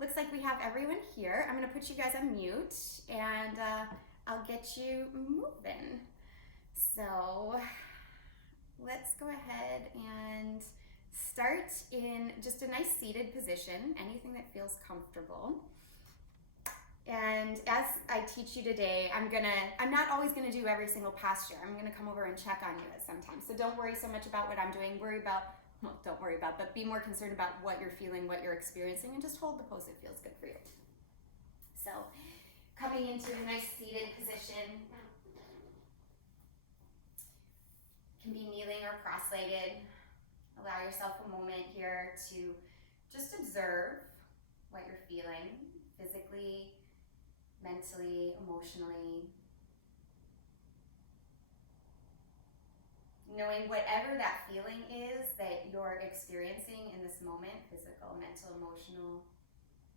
Looks like we have everyone here. I'm going to put you guys on mute and I'll get you moving. So let's go ahead and start in just a nice seated position, anything that feels comfortable. And as I teach you today, I'm not always gonna do every single posture. I'm gonna come over and check on you at some time. So don't worry so much about what I'm doing. But be more concerned about what you're feeling, what you're experiencing, and just hold the pose that feels good for you. So coming into a nice seated position. Can be kneeling or cross-legged. Allow yourself a moment here to just observe what you're feeling physically, mentally, emotionally. Knowing whatever that feeling is that you're experiencing in this moment, physical, mental, emotional,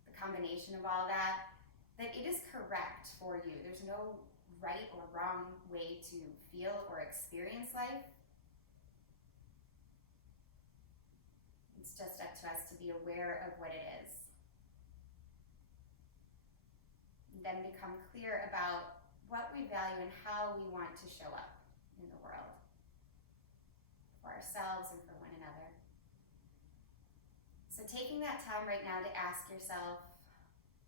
the combination of all that it is correct for you. There's no right or wrong way to feel or experience life. It's just up to us to be aware of what it is. Then become clear about what we value and how we want to show up in the world for ourselves and for one another. So taking that time right now to ask yourself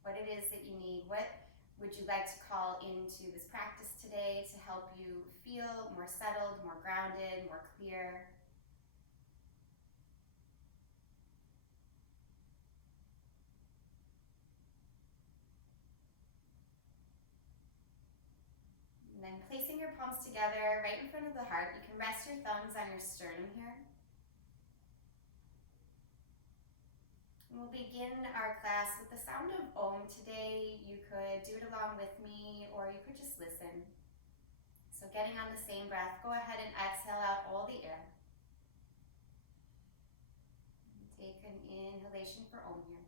what it is that you need. What would you like to call into this practice today to help you feel more settled, more grounded, more clear? And then placing your palms together right in front of the heart. You can rest your thumbs on your sternum here. And we'll begin our class with the sound of Om. Today you could do it along with me or you could just listen. So getting on the same breath, go ahead and exhale out all the air. And take an inhalation for Om here.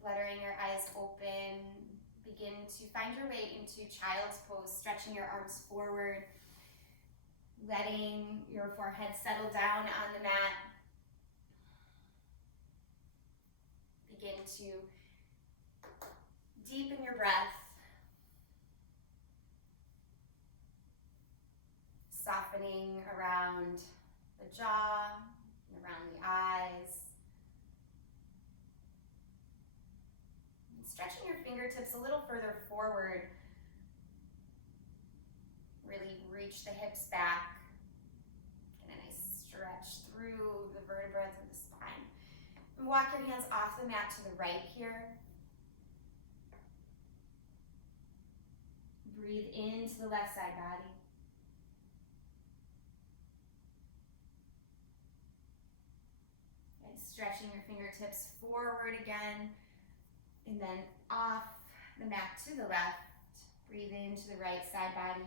Fluttering your eyes open, begin to find your way into child's pose, stretching your arms forward, letting your forehead settle down on the mat. Begin to deepen your breath. Softening around the jaw, and around the eyes. And stretching your fingertips a little further forward. Really reach the hips back. Get a nice stretch through the vertebrae of the spine. And walk your hands off the mat to the right here. Breathe into the left side body. Stretching your fingertips forward again, and then off the mat to the left. Breathe into the right side body.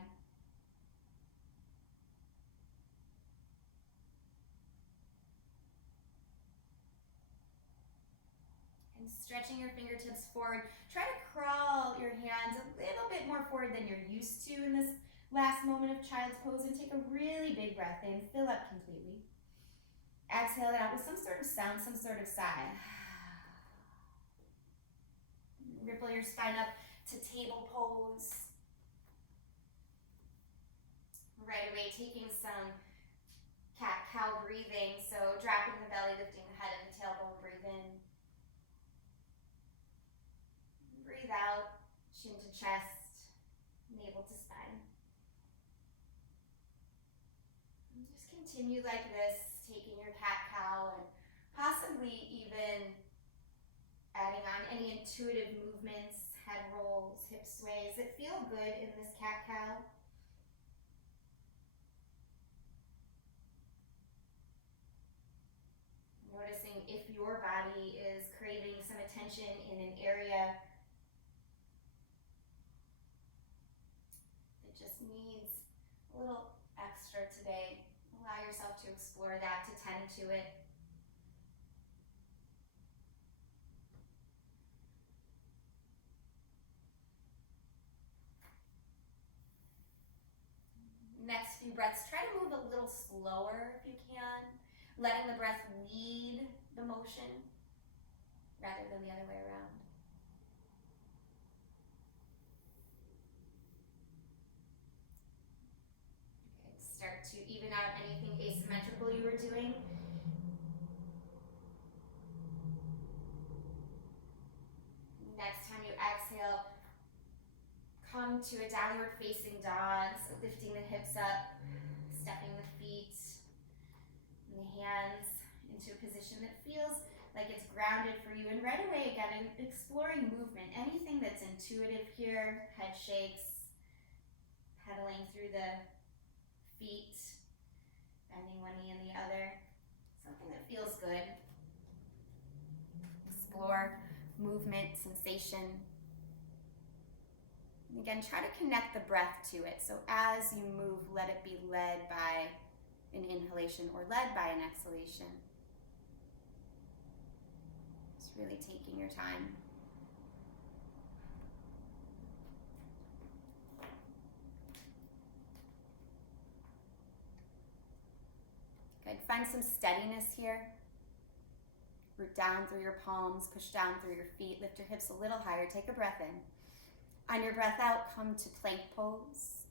And stretching your fingertips forward. Try to crawl your hands a little bit more forward than you're used to in this last moment of child's pose, and take a really big breath in. Fill up completely. Exhale it out with some sort of sound, some sort of sigh. Ripple your spine up to table pose. Right away, taking some cat-cow breathing. So dropping the belly, lifting the head and the tailbone, breathe in. Breathe out, chin to chest, navel to spine. And just continue like this. Taking your cat-cow and possibly even adding on any intuitive movements, head rolls, hip sways that feel good in this cat-cow. Noticing if your body is craving some attention in an area that just needs a little extra today. Allow yourself to explore that, to tend to it. breaths, try to move a little slower if you can, letting the breath lead the motion rather than the other way around. Okay, start to even out anything asymmetrical you were doing. Next time you exhale, come to a downward facing dog, so lifting the hips up, stepping the feet and the hands into a position that feels like it's grounded for you. And right away, again, exploring movement. Anything that's intuitive here, head shakes, pedaling through the feet, bending one knee and the other. Something that feels good. Explore movement, sensation. And again, try to connect the breath to it. So as you move, let it be led by an inhalation or led by an exhalation. Just really taking your time. Good. Find some steadiness here. Root down through your palms, push down through your feet, lift your hips a little higher, take a breath in. On your breath out, come to plank pose.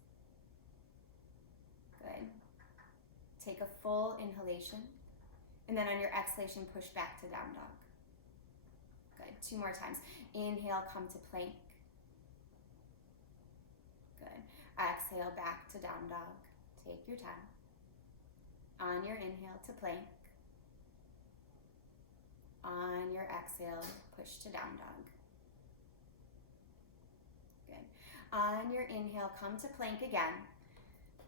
Good. Take a full inhalation, and then on your exhalation, push back to down dog. Good. 2 more times. Inhale, come to plank. Good. Exhale, back to down dog. Take your time. On your inhale to plank. On your exhale, push to down dog. Good. On your inhale, come to plank again.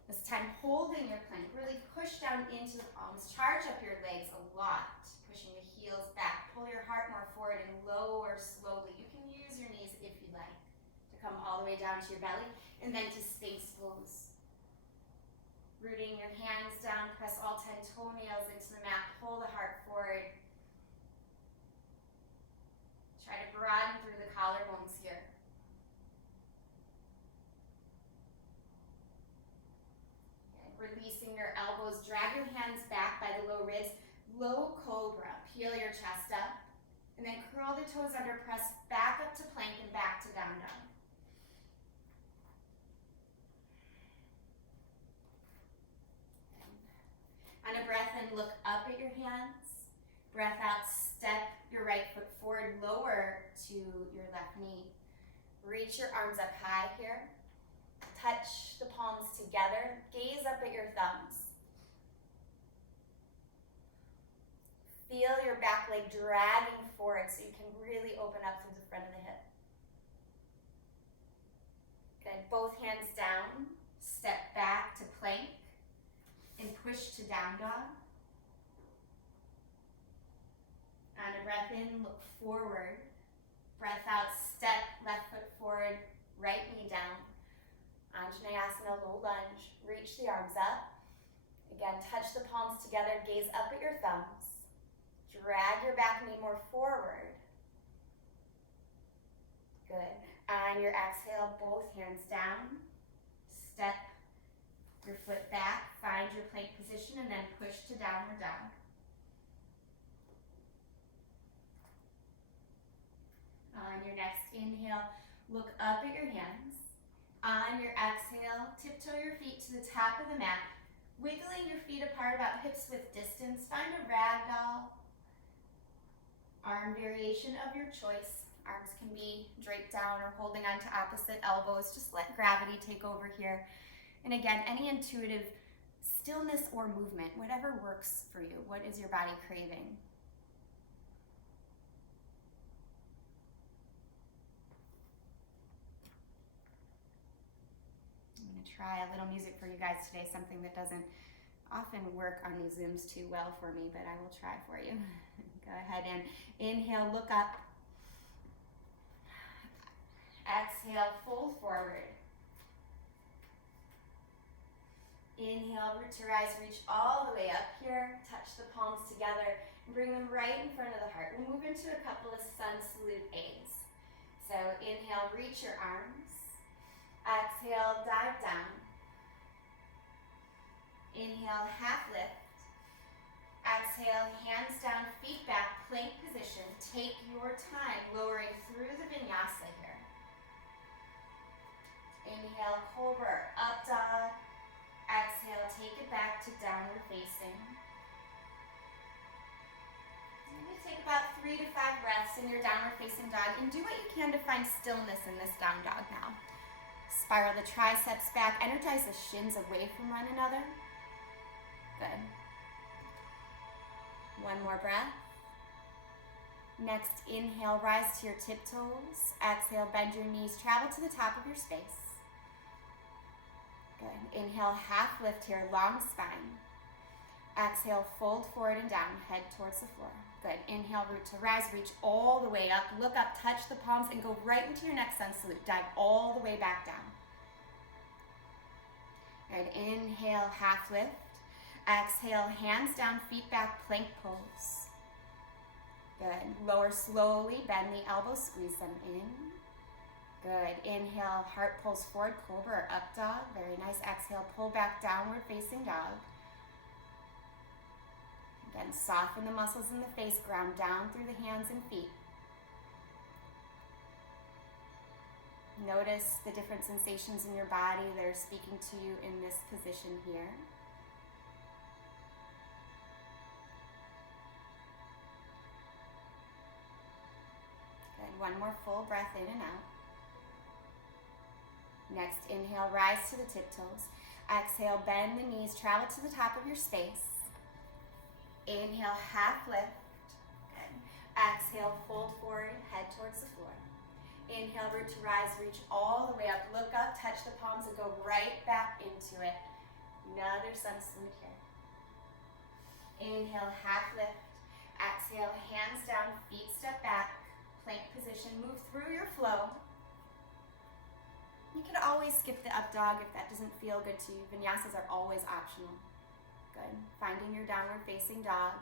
This time holding your plank, really push down into the palms. Charge up your legs a lot, pushing the heels back. Pull your heart more forward and lower slowly. You can use your knees if you like to come all the way down to your belly, and then to Sphinx pose. Rooting your hands down, press all 10 toenails into the mat, pull the heart forward. Try to broaden through the collarbones here. And releasing your elbows, drag your hands back by the low ribs, low cobra, peel your chest up, and then curl the toes under, press back up to plank and back to down dog. On a breath in, look up at your hands. Breath out, step your right foot forward, lower to your left knee. Reach your arms up high here. Touch the palms together. Gaze up at your thumbs. Feel your back leg dragging forward so you can really open up through the front of the hip. Good. Both hands down. Step back to plank and push to down dog. On a breath in, look forward. Breath out, step left foot forward, right knee down. Anjaneyasana, low lunge. Reach the arms up. Again, touch the palms together, gaze up at your thumbs. Drag your back knee more forward. Good. On your exhale, both hands down. Step your foot back, find your plank position, and then push to downward dog. On your next inhale, look up at your hands. On your exhale, tiptoe your feet to the top of the mat, wiggling your feet apart about hips width distance. Find a ragdoll arm variation of your choice. Arms can be draped down or holding onto opposite elbows. Just let gravity take over here. And again, any intuitive stillness or movement, whatever works for you. What is your body craving? I'm going to try a little music for you guys today, something that doesn't often work on these Zooms too well for me, but I will try for you. Go ahead and inhale, look up. Exhale, fold forward. Inhale, root to rise, reach all the way up here. Touch the palms together and bring them right in front of the heart. We'll move into a couple of sun salute A's. So inhale, reach your arms. Exhale, dive down. Inhale, half lift. Exhale, hands down, feet back, plank position. Take your time lowering through the vinyasa here. Inhale, Cobra, up dog. Exhale, take it back to downward facing. Maybe take about 3 to 5 breaths in your downward facing dog and do what you can to find stillness in this down dog now. Spiral the triceps back, energize the shins away from one another. Good. One more breath. Next, inhale, rise to your tiptoes. Exhale, bend your knees, travel to the top of your space. Good. Inhale, half lift here, long spine. Exhale, fold forward and down, head towards the floor. Good. Inhale, root to rise, reach all the way up. Look up, touch the palms, and go right into your next sun salute. Dive all the way back down. Good. Inhale, half lift. Exhale, hands down, feet back, plank pose. Good. Lower slowly, bend the elbows, squeeze them in. Good. Inhale, heart pulls forward, Cobra or up dog. Very nice. Exhale, pull back, downward facing dog. Again, soften the muscles in the face, ground down through the hands and feet. Notice the different sensations in your body that are speaking to you in this position here. Good. One more full breath in and out. Next, inhale, rise to the tiptoes. Exhale, bend the knees, travel to the top of your space. Inhale, half lift. Good. Exhale, fold forward, head towards the floor. Inhale, root to rise, reach all the way up. Look up, touch the palms, and go right back into it. Another sun salute here. Inhale, half lift. Exhale, hands down, feet step back. Plank position, move through your flow. You can always skip the up dog if that doesn't feel good to you. Vinyasas are always optional. Good. Finding your downward facing dog.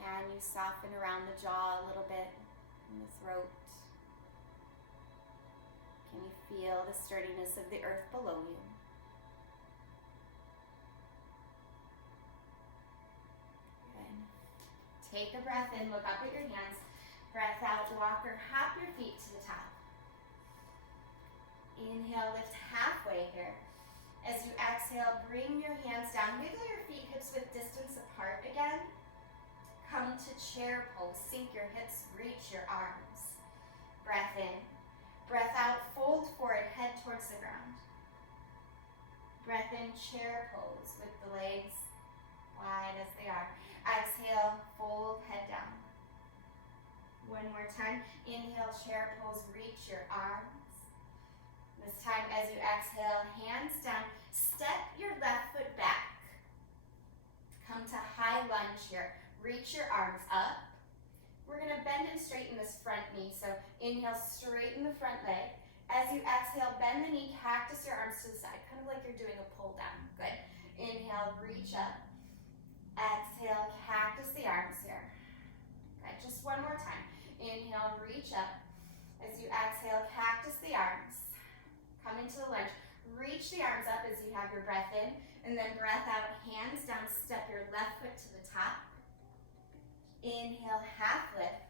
Can you soften around the jaw a little bit in the throat? Can you feel the sturdiness of the earth below you? Good. Take a breath in, look up at your hands. Breath out, walk or hop your feet to the top. Inhale, lift halfway here. As you exhale, bring your hands down. Wiggle your feet, hips width distance apart again. Come to chair pose. Sink your hips, reach your arms. Breath in. Breath out, fold forward, head towards the ground. Breath in, chair pose with the legs wide as they are. Exhale, fold, head down. One more time. Inhale, chair pose, reach your arms. This time, as you exhale, hands down, step your left foot back. Come to high lunge here. Reach your arms up. We're going to bend and straighten this front knee. So inhale, straighten the front leg. As you exhale, bend the knee, cactus your arms to the side, kind of like you're doing a pull down. Good. Inhale, reach up. Exhale, cactus the arms here. Good. Just one more time. Inhale, reach up. As you exhale, cactus the arms. Come into the lunge. Reach the arms up as you have your breath in, and then breath out, hands down, step your left foot to the top. Inhale, half lift.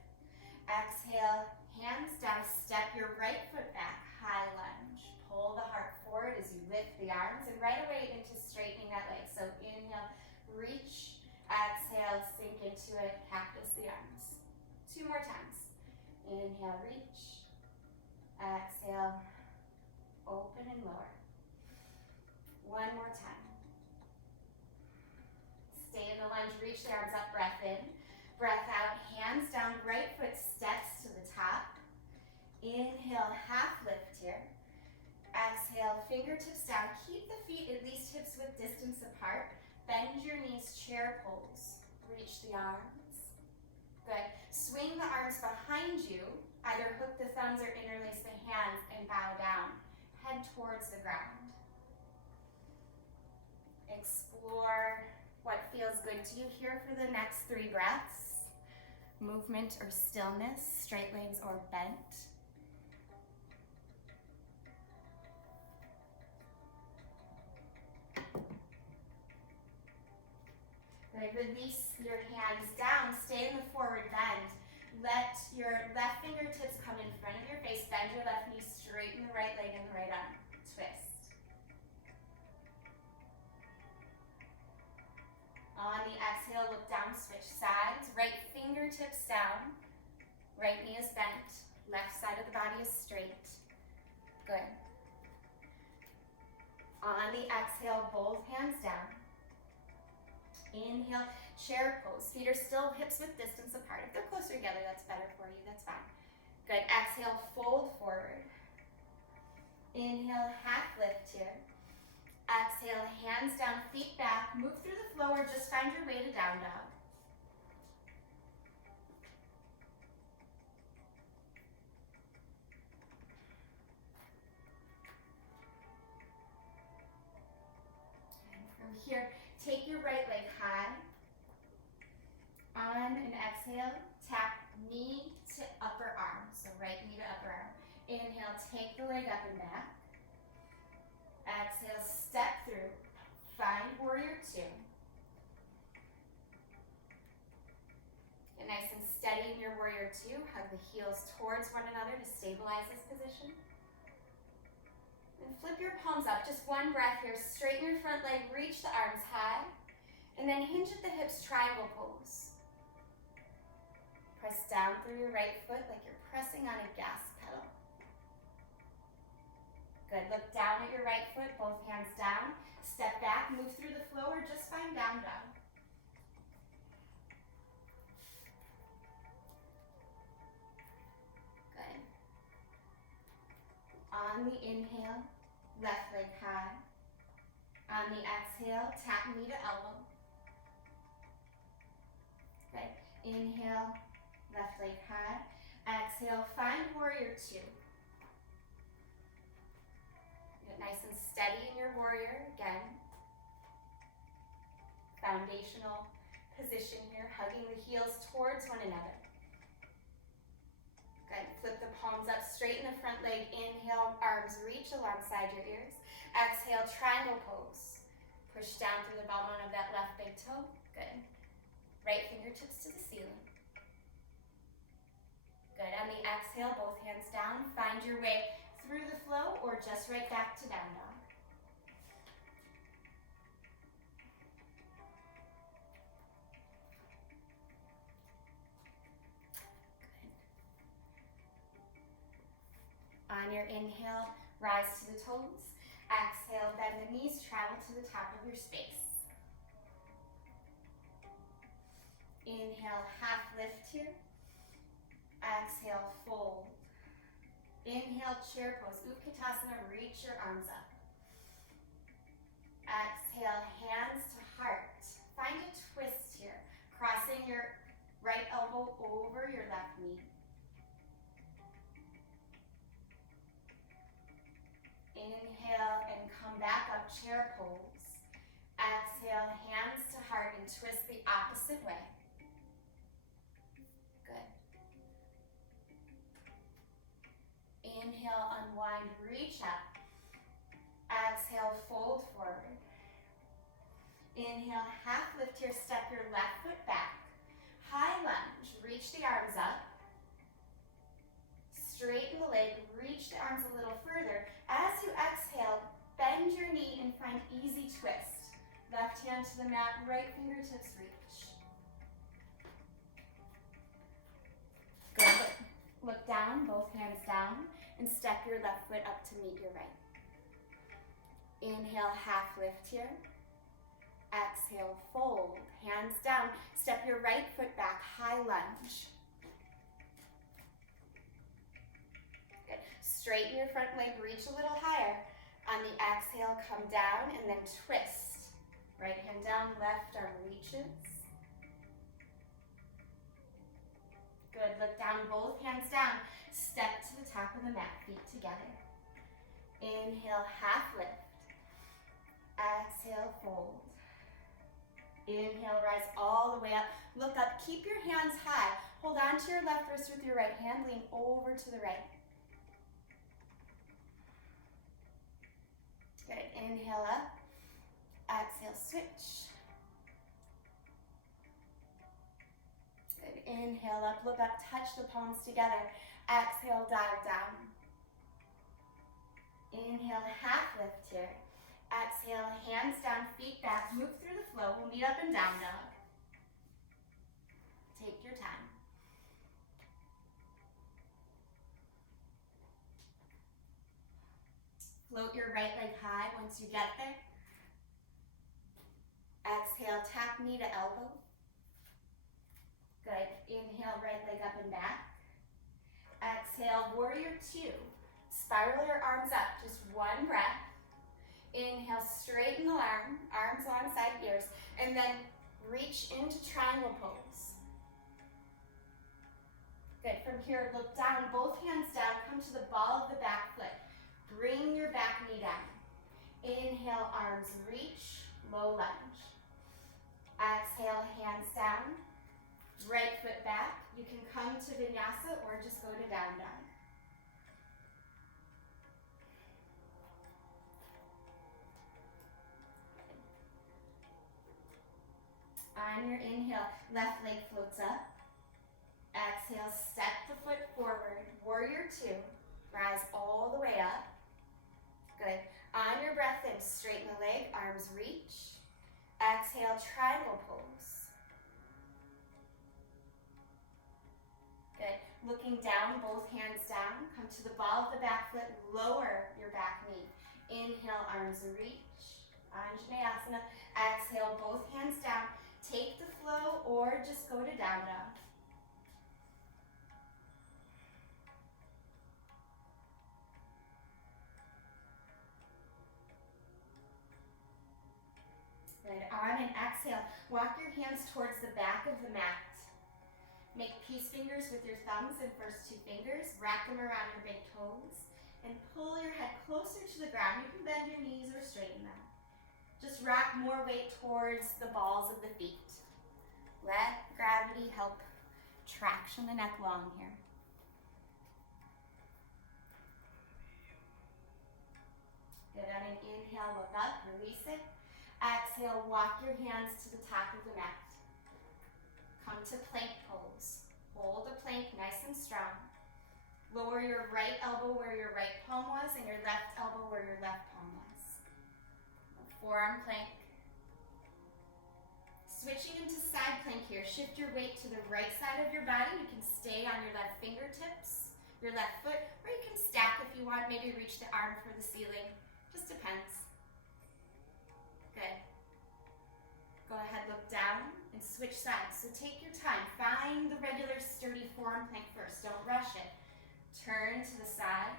Exhale, hands down, step your right foot back, high lunge. Pull the heart forward as you lift the arms, and right away into straightening that leg. So inhale, reach, exhale, sink into it, cactus the arms. 2 more times. Inhale, reach, exhale, open and lower. 1 more time. Stay in the lunge, reach the arms up, breath in. Breath out, hands down, right foot steps to the top. Inhale, half lift here. Exhale, fingertips down. Keep the feet at least hips width distance apart. Bend your knees, chair pose. Reach the arms. Good. Swing the arms behind you. Either hook the thumbs or interlace the hands and bow down. Head towards the ground. Explore what feels good to you here for the next 3 breaths. Movement or stillness, straight legs or bent. Good. Release your hands down. Stay in the forward bend. Let your left fingertips come in front of your face. Bend your left knee, straighten the right leg and the right arm. Twist. On the exhale, look down, switch sides. Right fingertips down. Right knee is bent. Left side of the body is straight. Good. On the exhale, both hands down. Inhale, chair pose. Feet are still hips width distance apart. If they're closer together, that's better for you. That's fine. Good. Exhale, fold forward. Inhale, half lift here. Exhale, hands down, feet back. Move through the flow or just find your way to down dog. And from here, take your right leg high. On an exhale, tap knee to upper arm. So right knee to upper arm. Inhale, take the leg up and back. Exhale, step through. Find warrior 2. Get nice and steady in your warrior 2. Hug the heels towards one another to stabilize this position. And flip your palms up. Just one breath here. Straighten your front leg, reach the arms high. And then hinge at the hips, triangle pose. Press down through your right foot like you're pressing on a gas pedal. Good. Look down at your right foot, both hands down. Step back, move through the flow or just find down dog. Good. On the inhale, left leg high. On the exhale, tap knee to elbow. Good. Inhale, left leg high. Exhale, find warrior 2. Get nice and steady in your warrior again. Foundational position here, hugging the heels towards one another. Good. Flip the palms up, straighten the front leg. Inhale, arms reach alongside your ears. Exhale, triangle pose. Push down through the bottom of that left big toe. Good. Right fingertips to the ceiling. Good. On the exhale, both hands down. Find your way through the flow or just right back to down dog. Good. On your inhale, rise to the toes. Exhale, bend the knees, travel to the top of your space. Inhale, half lift here. Exhale, fold. Inhale, chair pose, Utkatasana, reach your arms up. Exhale, hands to heart. Find a twist here, crossing your right elbow over your left knee. Inhale and come back up, chair pose. Exhale, hands to heart and twist the opposite way. Good. Inhale, unwind, reach up. Exhale, fold forward. Inhale, half lift here, step your left foot back. High lunge, reach the arms up. Straighten the leg, reach the arms a little further. As you exhale, bend your knee and find easy twist. Left hand to the mat, right fingertips reach. Good. Look down, both hands down, and step your left foot up to meet your right. Inhale, half lift here. Exhale, fold. Hands down. Step your right foot back, high lunge. Good. Straighten your front leg, reach a little higher. On the exhale, come down and then twist. Right hand down, left arm reaches. Good. Look down, both hands down. Step to the top of the mat, feet together. Inhale, half lift. Exhale, fold. Inhale, rise all the way up. Look up, keep your hands high. Hold on to your left wrist with your right hand, lean over to the right. Good, inhale up. Exhale, switch. Good, inhale up, look up, touch the palms together. Exhale, dive down. Inhale, half lift here. Exhale, hands down, feet back, move through the flow. We'll meet up in down dog. Take your time. Float your right leg high once you get there. Exhale, tap knee to elbow. Good. Inhale, right leg up and back. Exhale, warrior two. Spiral your arms up, just one breath. Inhale, straighten the arms alongside ears, and then reach into triangle pose. Good. From here, look down, both hands down, come to the ball of the back foot. Bring your back knee down. Inhale, arms reach, low lunge. Exhale, hands down, right foot back. You can come to vinyasa or just go to down dog. On your inhale, left leg floats up. Exhale, step the foot forward, warrior two. Rise all the way up. Good. On your breath in, straighten the leg, arms reach. Exhale, triangle pose. Good. Looking down, both hands down. Come to the ball of the back foot, lower your back knee. Inhale, arms reach. Anjaneyasana. Exhale, both hands down. Take the flow or just go to down dog. Good. On an exhale, walk your hands towards the back of the mat. Make peace fingers with your thumbs and first two fingers. Wrap them around your big toes and pull your head closer to the ground. You can bend your knees or straighten them. Just rock more weight towards the balls of the feet. Let gravity help traction the neck long here. Good. On an inhale, look up, release it. Exhale, walk your hands to the top of the mat. Come to plank pose. Hold a plank nice and strong. Lower your right elbow where your right palm was and your left elbow where your left palm was. Forearm plank. Switching into side plank here. Shift your weight to the right side of your body. You can stay on your left fingertips, your left foot, or you can stack if you want. Maybe reach the arm for the ceiling. Just depends. Good. Go ahead, look down and switch sides. So take your time. Find the regular sturdy forearm plank first. Don't rush it. Turn to the side.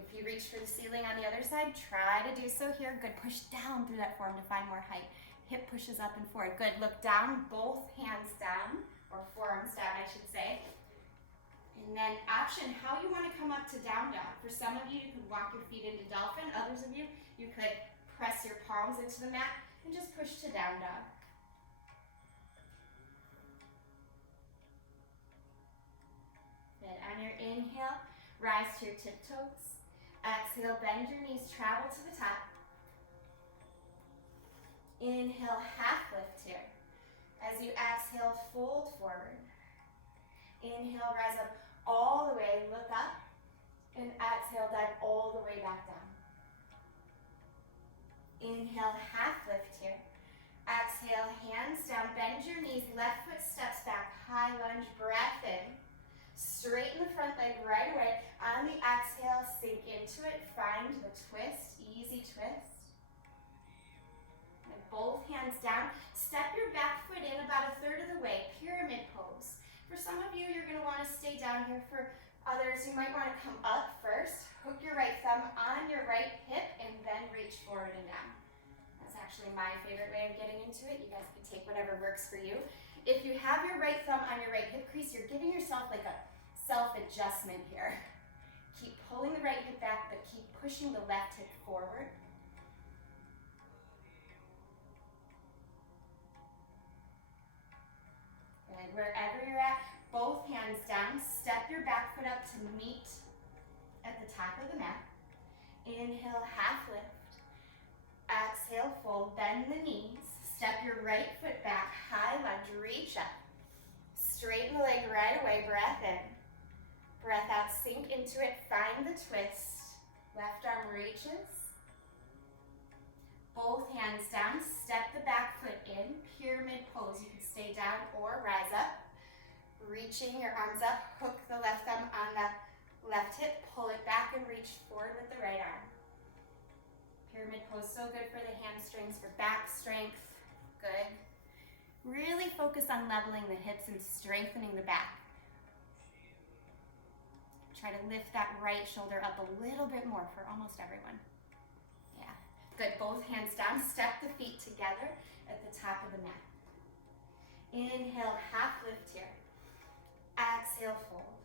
If you reach for the ceiling on the other side, try to do so here. Good. Push down through that form to find more height. Hip pushes up and forward. Good. Look down, both hands down, or forearms down, I should say. And then option, how you want to come up to down dog. For some of you, you could walk your feet into dolphin. Others of you, you could press your palms into the mat and just push to down dog. Good. On your inhale, rise to your tiptoes. Exhale, bend your knees, travel to the top. Inhale, half lift here. As you exhale, fold forward. Inhale, rise up all the way, look up. And exhale, dive all the way back down. Inhale, half lift here. Exhale, hands down, bend your knees, left foot steps back, high lunge, breath in. Straighten the front leg right away. On the exhale, sink into it. Find the twist, easy twist. And both hands down. Step your back foot in about a third of the way, pyramid pose. For some of you, you're gonna wanna stay down here. For others, you might wanna come up first. Hook your right thumb on your right hip and then reach forward and down. That's actually my favorite way of getting into it. You guys can take whatever works for you. If you have your right thumb on your right hip crease, you're giving yourself like a self-adjustment here. Keep pulling the right hip back, but keep pushing the left hip forward. Good. Wherever you're at, both hands down. Step your back foot up to meet at the top of the mat. Inhale, half lift. Exhale, fold, bend the knees. Step your right foot back, high lunge, reach up. Straighten the leg right away, breath in. Breath out, sink into it, find the twist. Left arm reaches. Both hands down, step the back foot in, pyramid pose. You can stay down or rise up. Reaching your arms up, hook the left thumb on the left hip, pull it back and reach forward with the right arm. Pyramid pose, so good for the hamstrings, for back strength. Good. Really focus on leveling the hips and strengthening the back. Try to lift that right shoulder up a little bit more for almost everyone. Yeah. Good. Both hands down. Step the feet together at the top of the mat. Inhale, half lift here. Exhale, fold.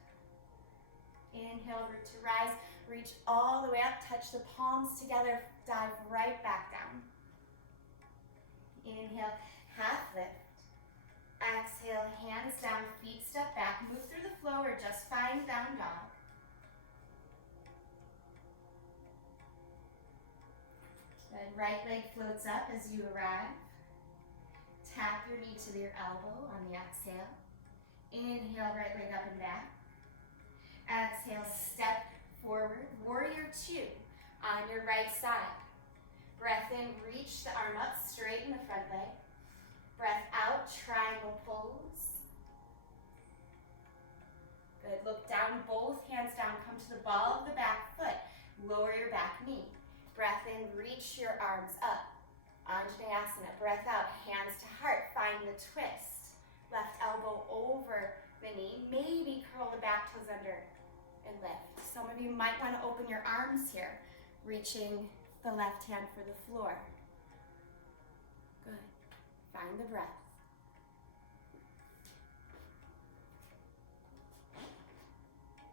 Inhale, root to rise. Reach all the way up. Touch the palms together. Dive right back down. Inhale, half lift. Exhale, hands down, feet step back. Move through the flow or just find down dog. Good. Right leg floats up as you arrive. Tap your knee to your elbow on the exhale. Inhale, right leg up and back. Exhale, step forward. Warrior two on your right side. Breath in, reach the arm up, straighten the front leg. Breath out, triangle pose. Good, look down, both hands down, come to the ball of the back foot. Lower your back knee. Breath in, reach your arms up. Anjaneyasana, breath out, hands to heart, find the twist. Left elbow over the knee, maybe curl the back toes under and lift. Some of you might want to open your arms here, reaching the left hand for the floor. Good. Find the breath.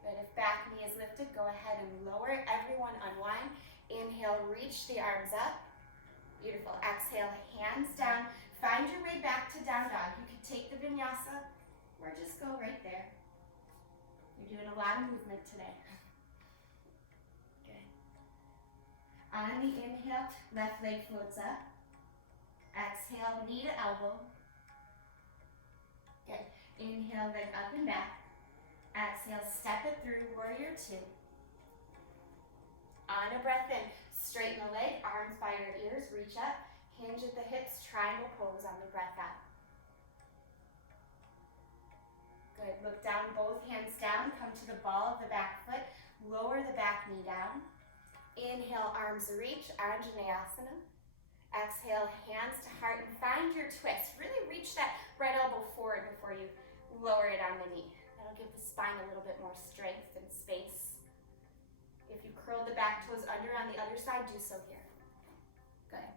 Good. If back knee is lifted, go ahead and lower it. Everyone unwind. Inhale, reach the arms up. Beautiful. Exhale, hands down. Find your way back to down dog. You can take the vinyasa or just go right there. You're doing a lot of movement today. On the inhale, left leg floats up. Exhale, knee to elbow. Good. Inhale, leg up and back. Exhale, step it through, warrior two. On a breath in, straighten the leg, arms by your ears, reach up. Hinge at the hips, triangle pose on the breath out. Good. Look down, both hands down. Come to the ball of the back foot. Lower the back knee down. Inhale, arms reach, Anjaneyasana. Exhale, hands to heart, and find your twist. Really reach that right elbow forward before you lower it on the knee. That'll give the spine a little bit more strength and space. If you curled the back toes under on the other side, do so here. Good.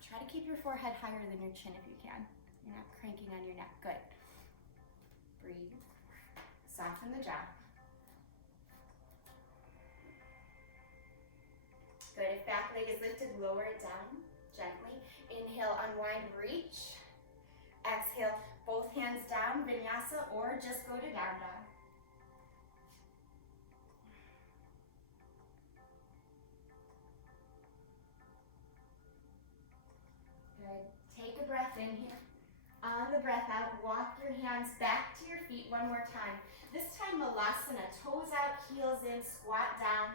Try to keep your forehead higher than your chin if you can. You're not cranking on your neck. Good. Breathe. Soften the jaw. Good. If back leg is lifted, lower it down gently. Inhale, unwind, reach. Exhale, both hands down, vinyasa, or just go to down dog. Good. Take a breath in here. On the breath out, walk your hands back to your feet one more time. This time, Malasana, toes out, heels in, squat down.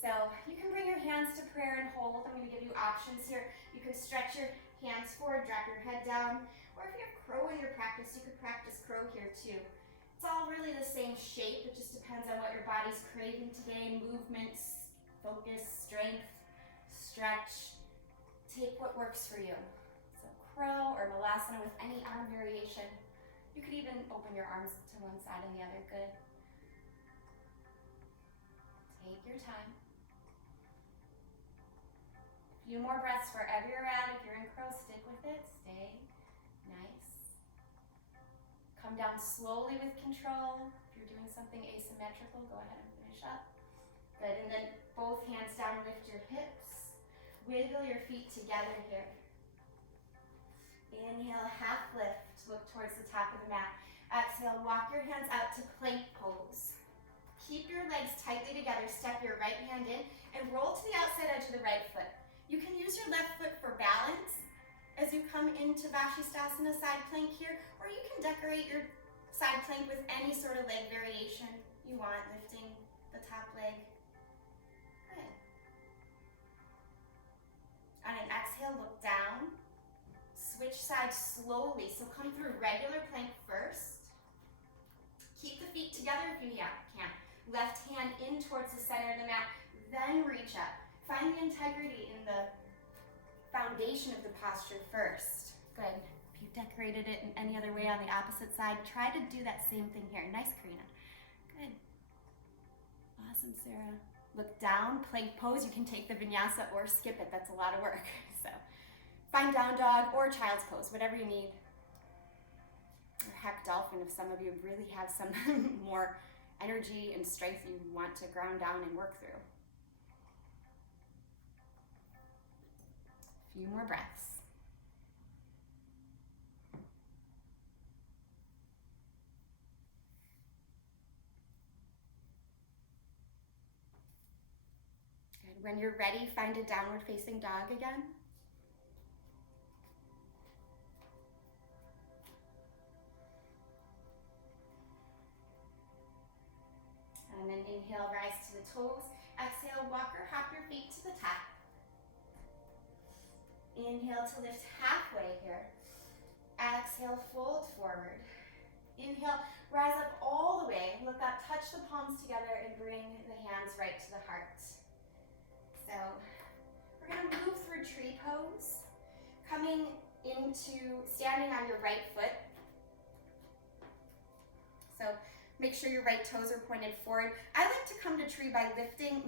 So you can bring your hands to prayer and hold. I'm going to give you options here. You can stretch your hands forward, drop your head down. Or if you have crow in your practice, you could practice crow here too. It's all really the same shape. It just depends on what your body's craving today. Movements, focus, strength, stretch. Take what works for you. So crow or Malasana with any arm variation. You could even open your arms to one side and the other. Good. Take your time. Few more breaths wherever you're at. If you're in crow, stick with it. Stay nice. Come down slowly with control. If you're doing something asymmetrical, go ahead and finish up. Good, and then both hands down, lift your hips. Wiggle your feet together here. Inhale, half lift, look towards the top of the mat. Exhale, walk your hands out to plank pose. Keep your legs tightly together, step your right hand in, and roll to the outside edge of the right foot. You can use your left foot for balance as you come into Vashisthasana side plank here, or you can decorate your side plank with any sort of leg variation you want, lifting the top leg. Good. On an exhale, look down. Switch sides slowly, so come through regular plank first. Keep the feet together if you can. Left hand in towards the center of the mat, then reach up. Find the integrity in the foundation of the posture first. Good. If you decorated it in any other way on the opposite side, try to do that same thing here. Nice, Karina. Good. Awesome, Sarah. Look down, plank pose. You can take the vinyasa or skip it. That's a lot of work. So find down dog or child's pose, whatever you need. Or heck, dolphin, if some of you really have some more energy and strength you want to ground down and work through. A few more breaths. Good. When you're ready, find a downward facing dog again. And then inhale, rise to the toes. Exhale, walk or hop your feet to the top. Inhale to lift halfway here. Exhale, fold forward. Inhale, rise up all the way. Look up, touch the palms together, and bring the hands right to the heart. So we're going to move through tree pose, coming into standing on your right foot. So make sure your right toes are pointed forward. I like to come to tree by lifting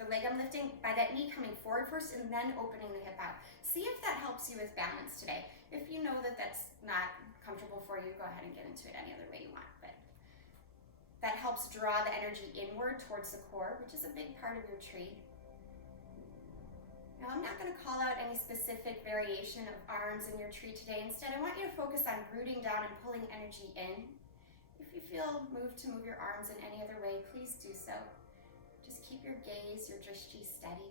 the leg I'm lifting, by that knee coming forward first and then opening the hip out. See if that helps you with balance today. If you know that that's not comfortable for you, go ahead and get into it any other way you want. But that helps draw the energy inward towards the core, which is a big part of your tree. Now, I'm not going to call out any specific variation of arms in your tree today. Instead, I want you to focus on rooting down and pulling energy in. If you feel moved to move your arms in any other way, please do so. Just keep your gaze, your drishti steady.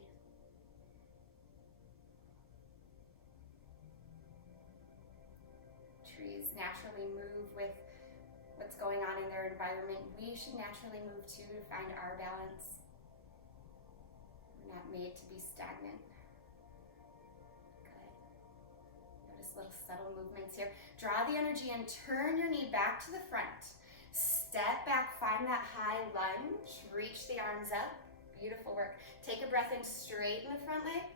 Trees naturally move with what's going on in their environment. We should naturally move too to find our balance. We're not made to be stagnant. Good. Notice little subtle movements here. Draw the energy and turn your knee back to the front. Step back, find that high lunge, reach the arms up. Beautiful work. Take a breath in, straighten the front leg.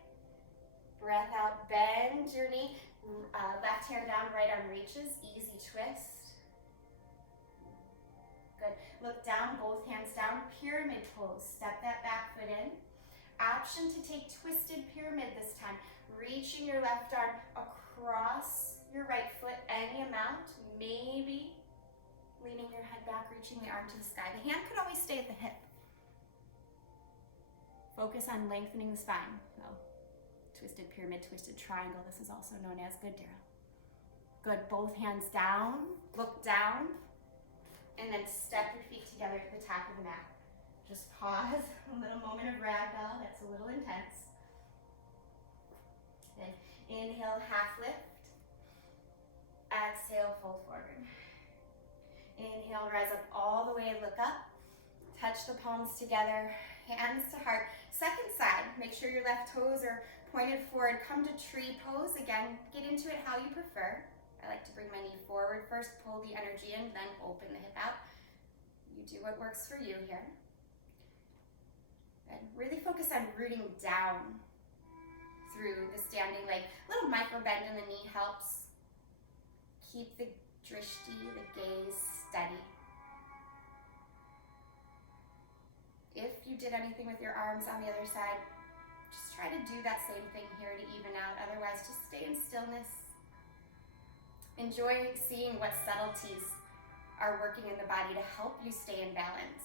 Breath out, bend your knee. Left hand down, right arm reaches. Easy twist. Good. Look down, both hands down. Pyramid pose. Step that back foot in. Option to take twisted pyramid this time. Reaching your left arm across your right foot any amount. Maybe leaning your head back, reaching the arm to the sky. The hand could always stay at the hip. Focus on lengthening the spine. So, twisted pyramid, twisted triangle. This is also known as good, Dara. Good. Both hands down. Look down. And then step your feet together at the top of the mat. Just pause. A little moment of ragdoll. That's a little intense. Then inhale, half lift. Exhale, fold forward. Inhale, rise up all the way, look up. Touch the palms together, hands to heart. Second side, make sure your left toes are pointed forward. Come to tree pose. Again, get into it how you prefer. I like to bring my knee forward first, pull the energy in, then open the hip out. You do what works for you here. And really focus on rooting down through the standing leg. A little micro bend in the knee helps. Keep the drishti, the gaze, steady. If you did anything with your arms on the other side, just try to do that same thing here to even out. Otherwise, just stay in stillness. Enjoy seeing what subtleties are working in the body to help you stay in balance.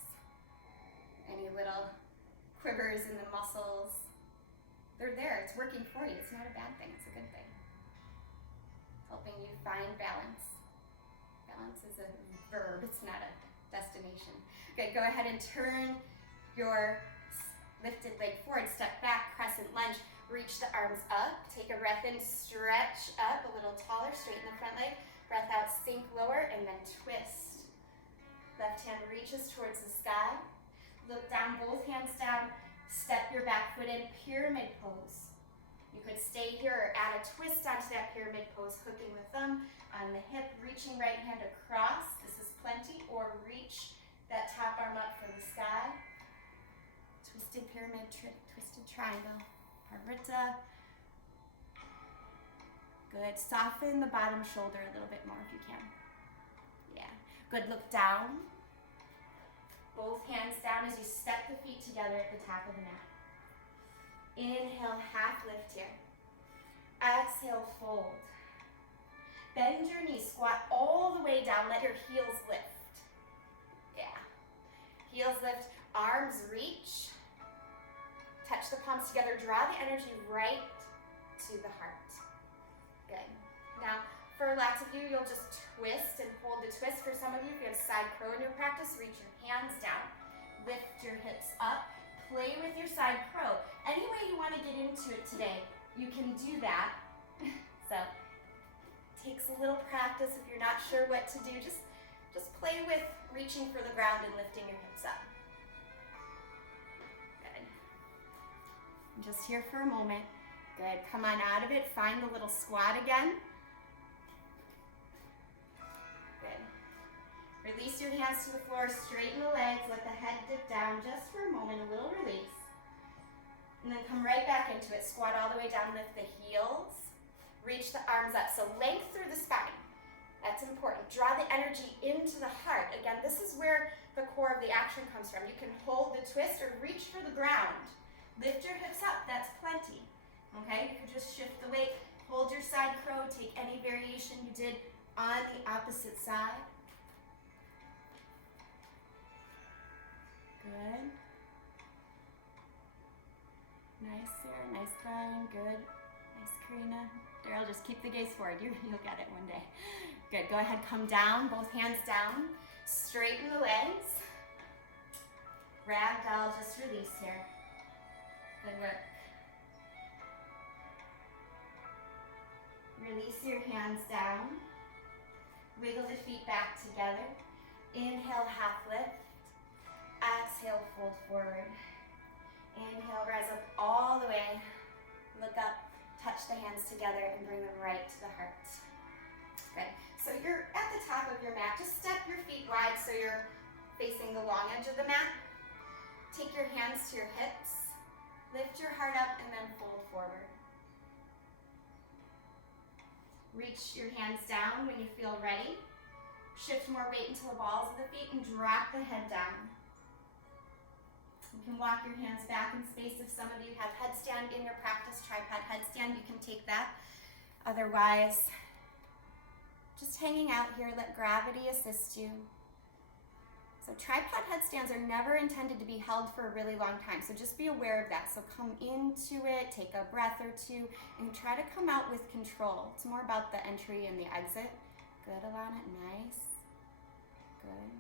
Any little quivers in the muscles, they're there. It's working for you. It's not a bad thing. It's a good thing. helping you find balance. Balance is a verb, it's not a destination. Good, go ahead and turn your lifted leg forward, step back, crescent lunge, reach the arms up, take a breath in, stretch up a little taller, straighten the front leg, breath out, sink lower, and then twist. Left hand reaches towards the sky, look down, both hands down, step your back foot in, pyramid pose. You could stay here or add a twist onto that pyramid pose, hooking the thumb on the hip, reaching right hand across, this is plenty, or reach that top arm up for the sky. Twisted pyramid, twisted triangle, Parivrtta. Good, soften the bottom shoulder a little bit more if you can. Yeah, good, look down. Both hands down as you step the feet together at the top of the mat. Inhale, half lift here. Exhale, fold. Bend your knees, squat all the way down, let your heels lift. Yeah, heels lift, arms reach. Touch the palms together, draw the energy right to the heart. Good. Now, for lots of you, you'll just twist and hold the twist. For some of you, if you have side crow in your practice, reach your hands down. Lift your hips up. Play with your side crow. Any way you want to get into it today, you can do that. So, takes a little practice. If you're not sure what to do, just play with reaching for the ground and lifting your hips up. Good. Just here for a moment. Good, come on out of it, find the little squat again. Good. Release your hands to the floor, straighten the legs, let the head dip down just for a moment, a little release. And then come right back into it, squat all the way down, lift the heels, reach the arms up, so length through the spine. That's important. Draw the energy into the heart. Again, this is where the core of the action comes from. You can hold the twist or reach for the ground. Lift your hips up, that's plenty. Okay, you could just shift the weight, hold your side crow, take any variation you did on the opposite side. Good. Nice, Sarah, nice Brian, good. Nice, Karina. Daryl, just keep the gaze forward, you'll get it one day. Good, go ahead, come down, both hands down, straighten the legs. Ragdoll, just release here. Good work. Release your hands down. Wiggle the feet back together. Inhale, half lift. Exhale, fold forward. Inhale, rise up all the way. Look up, touch the hands together and bring them right to the heart. Good. So you're at the top of your mat. Just step your feet wide so you're facing the long edge of the mat. Take your hands to your hips. Lift your heart up and then fold forward. Reach your hands down when you feel ready. Shift more weight into the balls of the feet and drop the head down. You can walk your hands back in space. If some of you have headstand in your practice, tripod headstand, you can take that. Otherwise, just hanging out here, let gravity assist you. So tripod headstands are never intended to be held for a really long time, so just be aware of that. So come into it, take a breath or two, and try to come out with control. It's more about the entry and the exit. Good, Alana, nice. Good.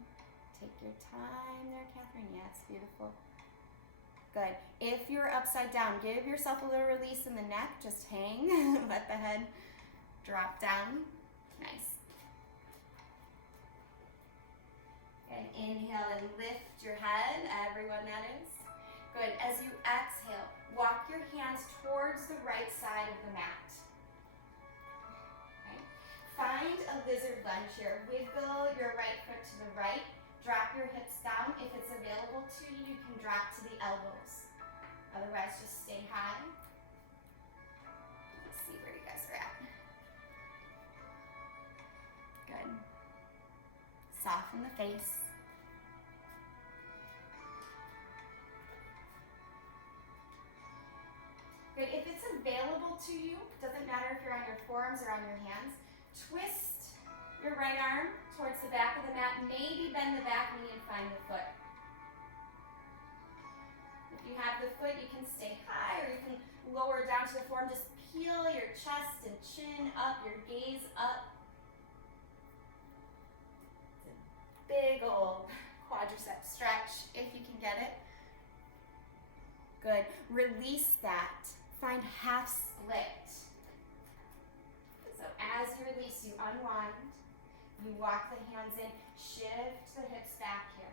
Take your time there, Catherine. Yes, beautiful. Good. If you're upside down, give yourself a little release in the neck. Just hang. Let the head drop down. Nice. And inhale and lift your head, everyone that is. Good. As you exhale, walk your hands towards the right side of the mat. Okay. Find a lizard lunge here. Wiggle your right foot to the right. Drop your hips down. If it's available to you, you can drop to the elbows. Otherwise, just stay high. Let's see where you guys are at. Good. Soften the face. Good. If it's available to you, doesn't matter if you're on your forearms or on your hands, twist your right arm towards the back of the mat. Maybe bend the back knee and find the foot. If you have the foot, you can stay high or you can lower down to the forearm. Just peel your chest and chin up, your gaze up. It's a big old quadricep stretch if you can get it. Good. Release that. Find half split. So as you release, you unwind. You walk the hands in, shift the hips back here.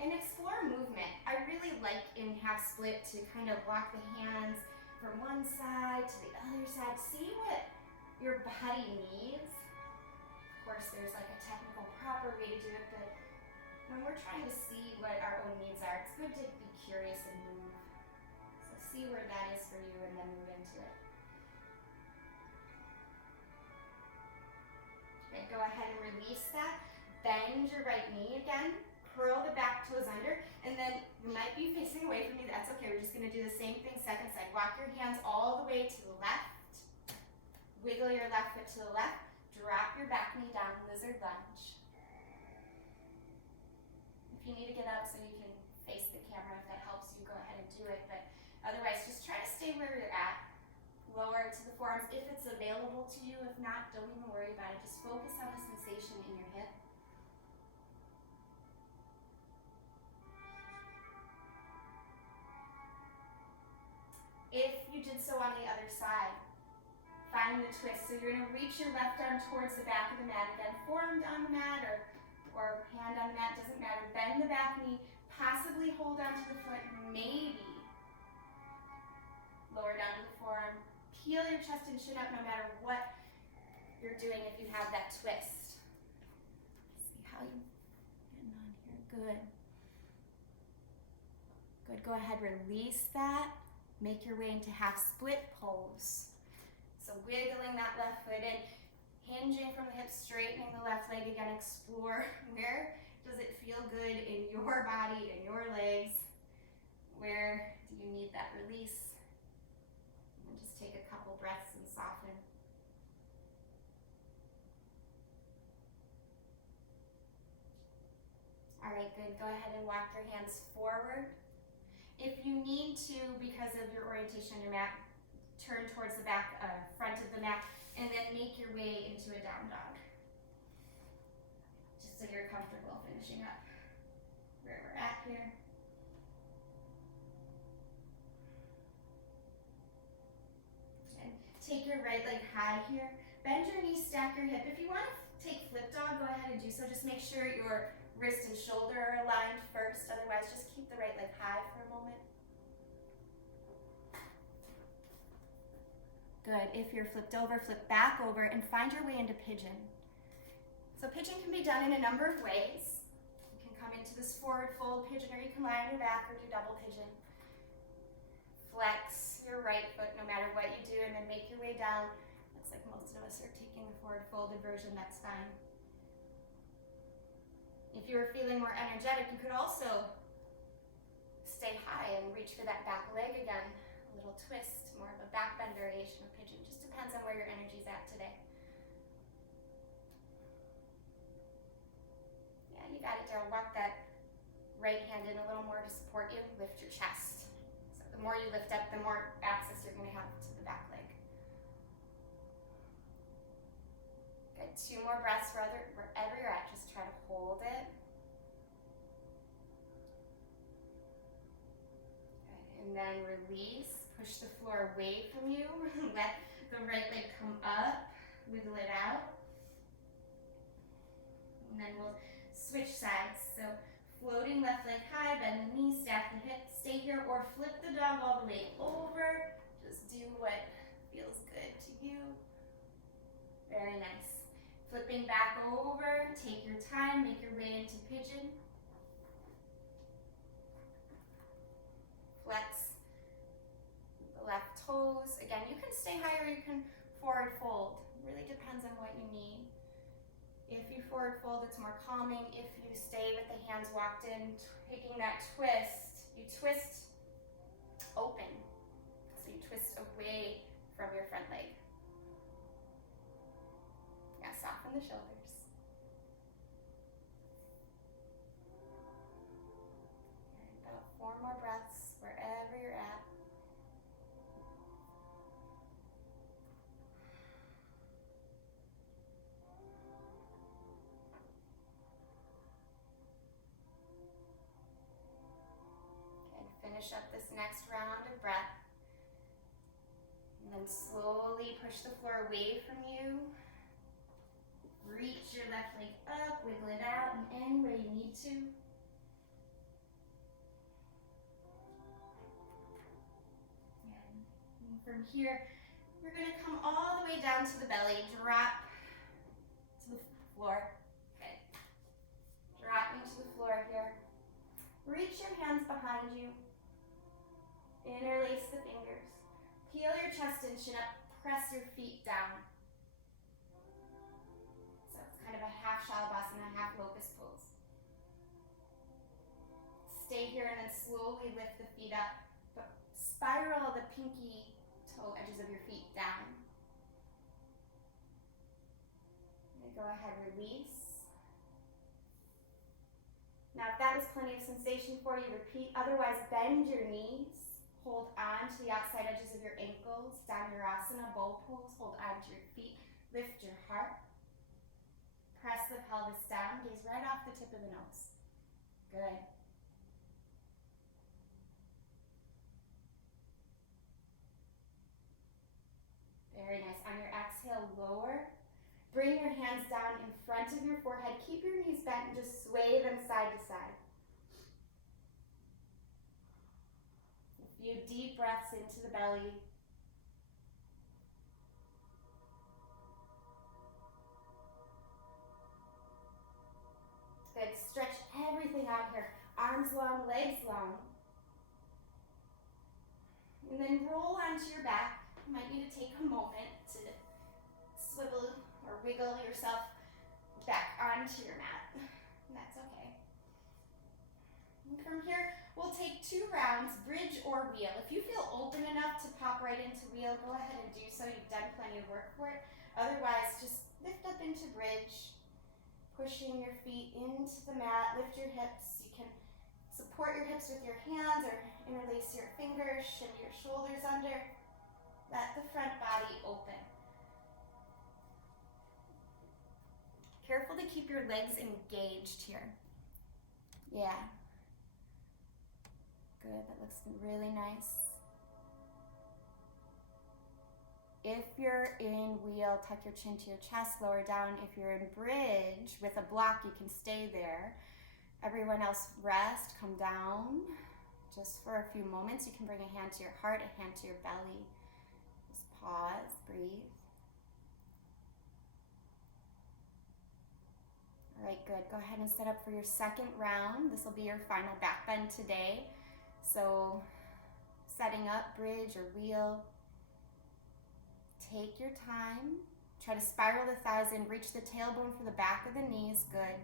And explore movement. I really like in half split to kind of walk the hands from one side to the other side. See what your body needs. Of course, there's like a technical proper way to do it, but when we're trying to see what our own needs are, it's good to be curious and move. So see where that is for you and then move into it. Okay, go ahead and release that. Bend your right knee again. Curl the back toes under, and then you might be facing away from me. That's okay. We're just going to do the same thing second side. Walk your hands all the way to the left. Wiggle your left foot to the left. Drop your back knee down, lizard lunge. If you need to get up so you can face the camera, if that helps you, go ahead and do it. But otherwise, just try to stay where you're at. Lower to the forearms if it's available to you. If not, don't even worry about it. Just focus on the sensation in your hip. If you did so on the other side, find the twist. So you're going to reach your left arm towards the back of the mat again, forearm on the mat or hand on the mat, doesn't matter. Bend the back knee, possibly hold onto the foot, maybe lower down to the forearm. Peel your chest and chin up no matter what you're doing if you have that twist. See how you're getting on here. Good. Good. Go ahead, release that. Make your way into half split pose. So wiggling that left foot in, hinging from the hips, straightening the left leg again. Explore where does it feel good in your body, in your legs. Where do you need that release? And just take a couple breaths and soften. All right, good. Go ahead and walk your hands forward. If you need to, because of your orientation on your mat, turn towards the back, front of the mat, and then make your way into a down dog. Just so you're comfortable finishing up where we're at here. And take your right leg high here. Bend your knees, stack your hip. If you want to take flip dog, go ahead and do so. Just make sure your wrist and shoulder are aligned first. Otherwise, just keep the right leg high for a moment. Good. If you're flipped over, flip back over and find your way into pigeon. So pigeon can be done in a number of ways. You can come into this forward fold pigeon, or you can lie on your back or do double pigeon. Flex your right foot no matter what you do, and then make your way down. Looks like most of us are taking the forward fold inversion. That's fine. If you were feeling more energetic, you could also stay high and reach for that back leg again. A little twist, more of a back bend variation of pigeon. Just depends on where your energy's at today. Yeah, you got it, Daryl. Walk that right hand in a little more to support you. Lift your chest. So the more you lift up, the more access you're going to have to the back leg. Good. 2 more breaths wherever you're at. Just try to hold it. Good. And then release. Push the floor away from you. Let the right leg come up. Wiggle it out. And then we'll switch sides. So floating left leg high, bend the knee, stack the hip, stay here, or flip the dog all the way over. Just do what feels good to you. Very nice. Flipping back over, take your time, make your way into pigeon. Flex the left toes. Again, you can stay high or you can forward fold. Really depends on what you need. If you forward fold, it's more calming. If you stay with the hands walked in, taking that twist, you twist open. So you twist away from your front leg. Yeah, soften the shoulders. And about 4 more breaths wherever you're at. finish up this next round of breath. And then slowly push the floor away from you. Reach your left leg up, wiggle it out, and end where you need to. And from here, we're going to come all the way down to the belly, drop to the floor. Good. Dropping to the floor here. Reach your hands behind you. Interlace the fingers. Peel your chest and chin up. Press your feet down. So it's kind of a half Shavasana, half locust pose. Stay here and then slowly lift the feet up. But spiral the pinky toe edges of your feet down. And go ahead, release. Now if that was plenty of sensation for you, repeat. Otherwise, bend your knees. Hold on to the outside edges of your ankles. Dhanurasana, bow pose. Hold on to your feet. Lift your heart. Press the pelvis down. Gaze right off the tip of the nose. Good. Very nice. On your exhale, lower. Bring your hands down in front of your forehead. Keep your knees bent and just sway them side to side. A few deep breaths into the belly. Good. Stretch everything out here. Arms long, legs long. And then roll onto your back. You might need to take a moment to swivel or wiggle yourself back onto your mat. And that's okay. And from here, we'll take 2 rounds, bridge or wheel. If you feel open enough to pop right into wheel, go ahead and do so. You've done plenty of work for it. Otherwise, just lift up into bridge, pushing your feet into the mat. Lift your hips. You can support your hips with your hands or interlace your fingers, shimmy your shoulders under. Let the front body open. Careful to keep your legs engaged here. Yeah. Good, that looks really nice. If you're in wheel, tuck your chin to your chest, lower down. If you're in bridge with a block, you can stay there. Everyone else rest, come down. Just for a few moments, you can bring a hand to your heart, a hand to your belly. Just pause, breathe. All right, good. Go ahead and set up for your second round. This will be your final back bend today. So setting up bridge or wheel. Take your time. Try to spiral the thighs in. Reach the tailbone for the back of the knees. Good.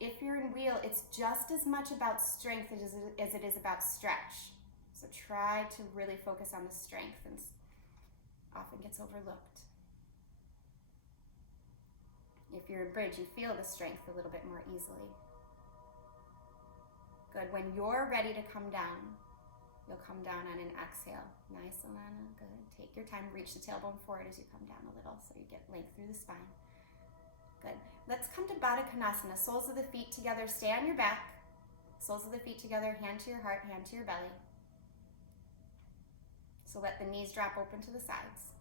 If you're in wheel, it's just as much about strength as it is about stretch. So try to really focus on the strength, and often gets overlooked. If you're in bridge, you feel the strength a little bit more easily. Good. When you're ready to come down, you'll come down on an exhale. Nice, Alana. Good. Take your time. Reach the tailbone forward as you come down a little so you get length through the spine. Good. Let's come to Badakanasana. Soles of the feet together. Stay on your back. Soles of the feet together. Hand to your heart. Hand to your belly. So let the knees drop open to the sides.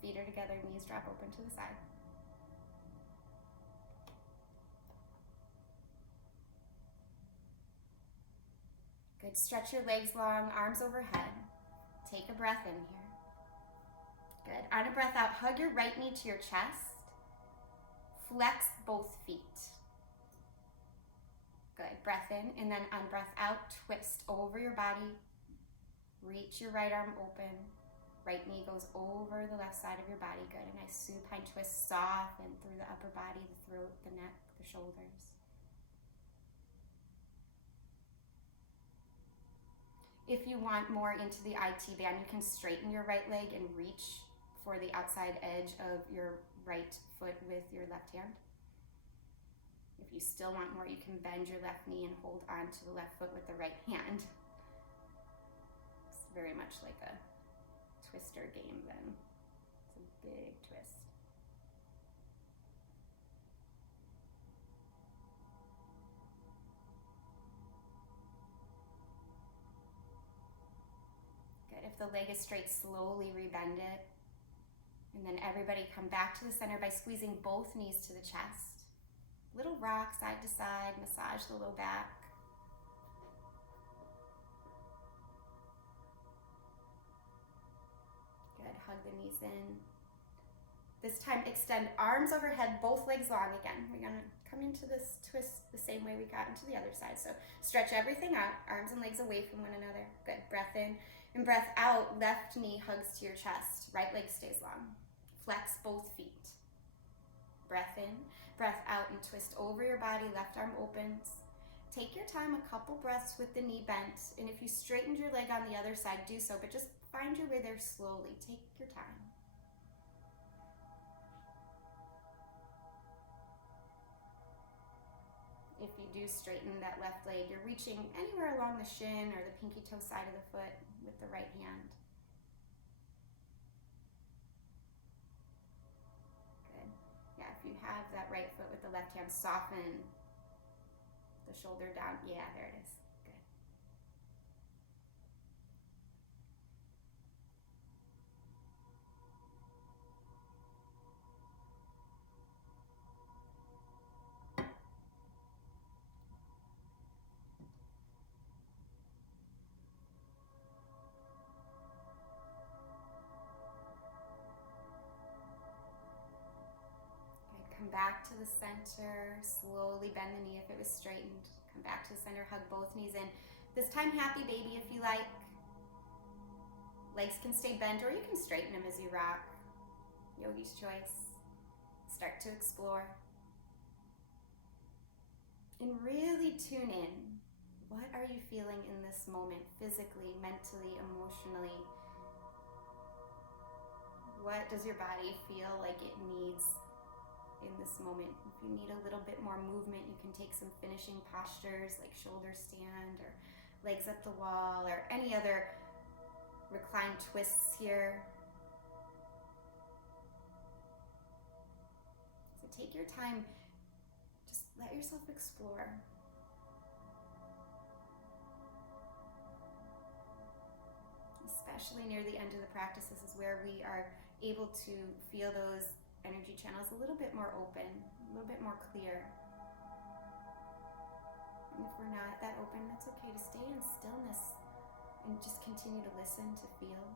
Feet are together. Knees drop open to the side. Good. Stretch your legs long, arms overhead. Take a breath in here. Good. On a breath out, hug your right knee to your chest. Flex both feet. Good. Breath in, and then on breath out, twist over your body. Reach your right arm open. Right knee goes over the left side of your body. Good. A nice supine twist, soften through the upper body, the throat, the neck, the shoulders. If you want more into the IT band, you can straighten your right leg and reach for the outside edge of your right foot with your left hand. If you still want more, you can bend your left knee and hold on to the left foot with the right hand. It's very much like a twister game then. It's a big twist. If the leg is straight, slowly rebend it. And then everybody come back to the center by squeezing both knees to the chest. Little rock side to side, massage the low back. Good, hug the knees in. This time extend arms overhead, both legs long again. We're gonna come into this twist the same way we got into the other side. So stretch everything out, arms and legs away from one another. Good, breath in and breath out. Left knee hugs to your chest, right leg stays long. Flex both feet. Breath in, breath out, and twist over your body, left arm opens. Take your time, a couple breaths with the knee bent, and if you straightened your leg on the other side, do so, but just find your way there slowly. Take your time. If you do straighten that left leg, you're reaching anywhere along the shin or the pinky toe side of the foot with the right hand. Good. Yeah, if you have that right foot with the left hand, soften the shoulder down. Yeah, there it is. Good. Come back to the center, slowly bend the knee if it was straightened. Come back to the center, hug both knees in. This time, happy baby if you like. Legs can stay bent or you can straighten them as you rock. Yogi's choice. Start to explore. And really tune in. What are you feeling in this moment, physically, mentally, emotionally? What does your body feel like it needs in this moment? If you need a little bit more movement, you can take some finishing postures like shoulder stand or legs up the wall or any other reclined twists here. So take your time, just let yourself explore. Especially near the end of the practice, this is where we are able to feel those energy channels a little bit more open, a little bit more clear. And if we're not that open, that's okay to stay in stillness and just continue to listen, to feel.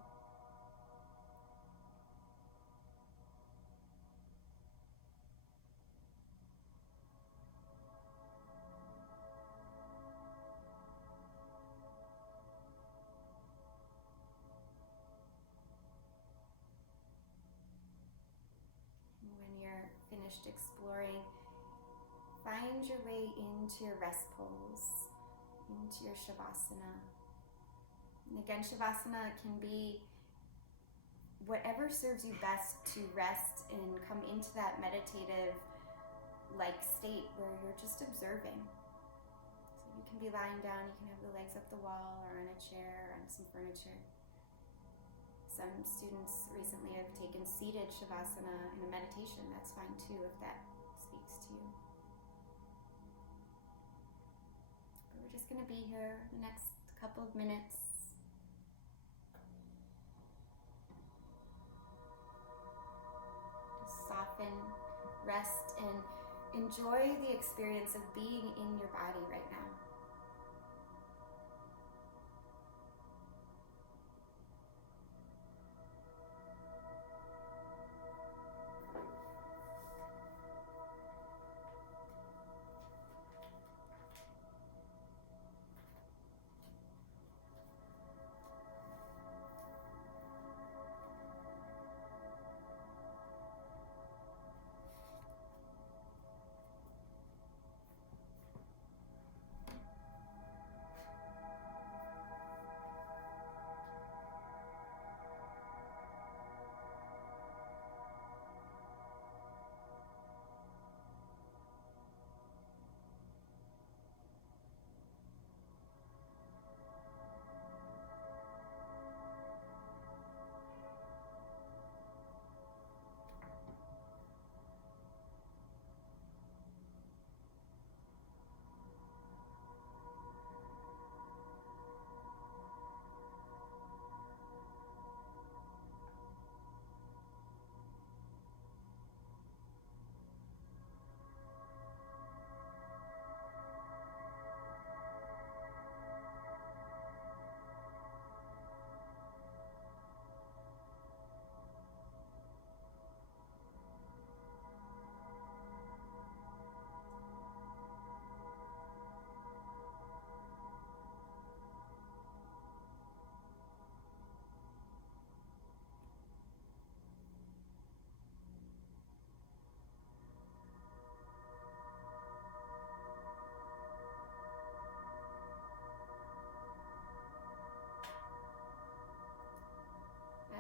Finished exploring, find your way into your rest pose, into your Shavasana. And again, Shavasana can be whatever serves you best to rest and come into that meditative-like state where you're just observing. So you can be lying down, you can have the legs up the wall or on a chair or on some furniture. Some students recently have taken seated Shavasana in a meditation. That's fine too if that speaks to you. But we're just going to be here the next couple of minutes. Just soften, rest, and enjoy the experience of being in your body right now.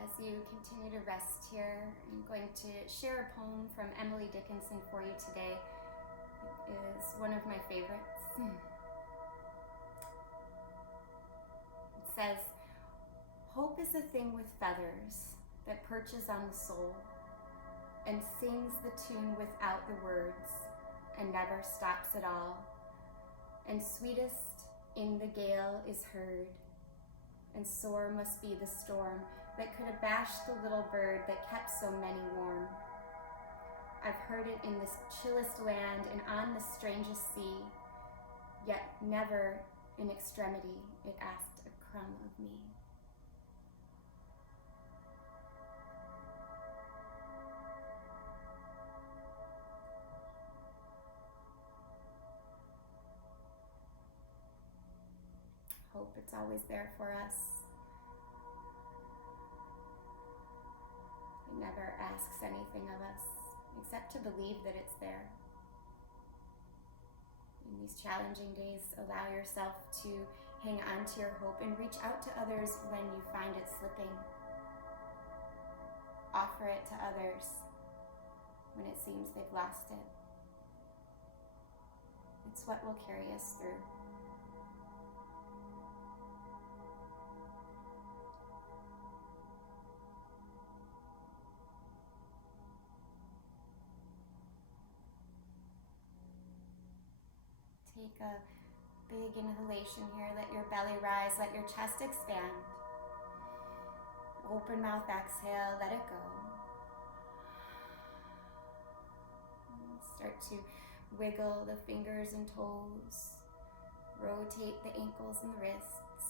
As you continue to rest here, I'm going to share a poem from Emily Dickinson for you today. It is one of my favorites. It says, "Hope is a thing with feathers that perches on the soul and sings the tune without the words and never stops at all. And sweetest in the gale is heard, and sore must be the storm that could abash the little bird that kept so many warm. I've heard it in this chillest land and on the strangest sea, yet never in extremity it asked a crumb of me." Hope it's always there for us. It never asks anything of us except to believe that it's there. In these challenging days, allow yourself to hang on to your hope and reach out to others when you find it slipping. Offer it to others when it seems they've lost it. It's what will carry us through. Take a big inhalation here. Let your belly rise. Let your chest expand. Open mouth exhale. Let it go. And start to wiggle the fingers and toes. Rotate the ankles and the wrists.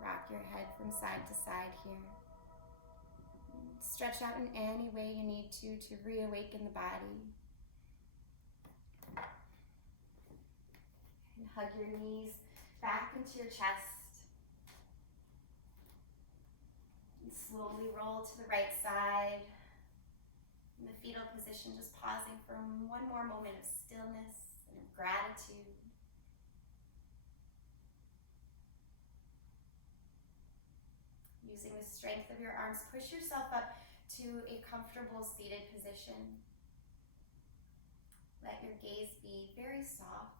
Rock your head from side to side here. Stretch out in any way you need to reawaken the body. And hug your knees back into your chest. And slowly roll to the right side. In the fetal position, just pausing for one more moment of stillness and of gratitude. Using the strength of your arms, push yourself up to a comfortable seated position. Let your gaze be very soft,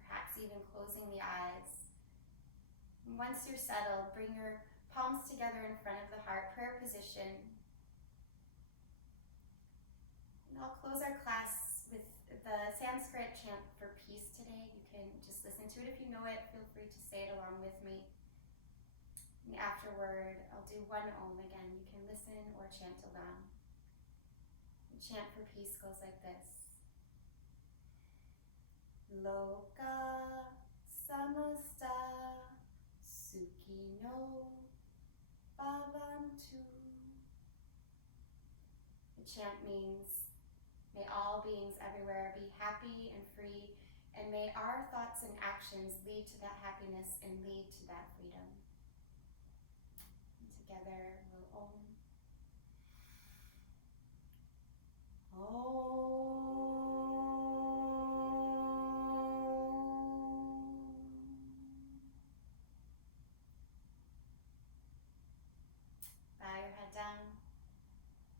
perhaps even closing the eyes. And once you're settled, bring your palms together in front of the heart, prayer position. And I'll close our class with the Sanskrit chant for peace today. You can just listen to it if you know it. Feel free to say it along with me. And afterward, I'll do one Om again. You can listen or chant along. The chant for peace goes like this. Loka samasta sukhino bhavantu. The chant means, may all beings everywhere be happy and free, and may our thoughts and actions lead to that happiness and lead to that freedom. And together we'll Om. Om. Bow your head down.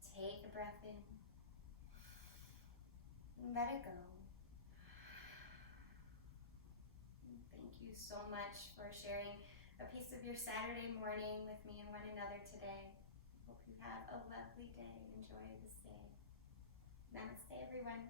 Take a breath in. And let it go. And thank you so much for sharing a piece of your Saturday morning with me and one another today. Hope you have a lovely day. Enjoy this day. Namaste, everyone.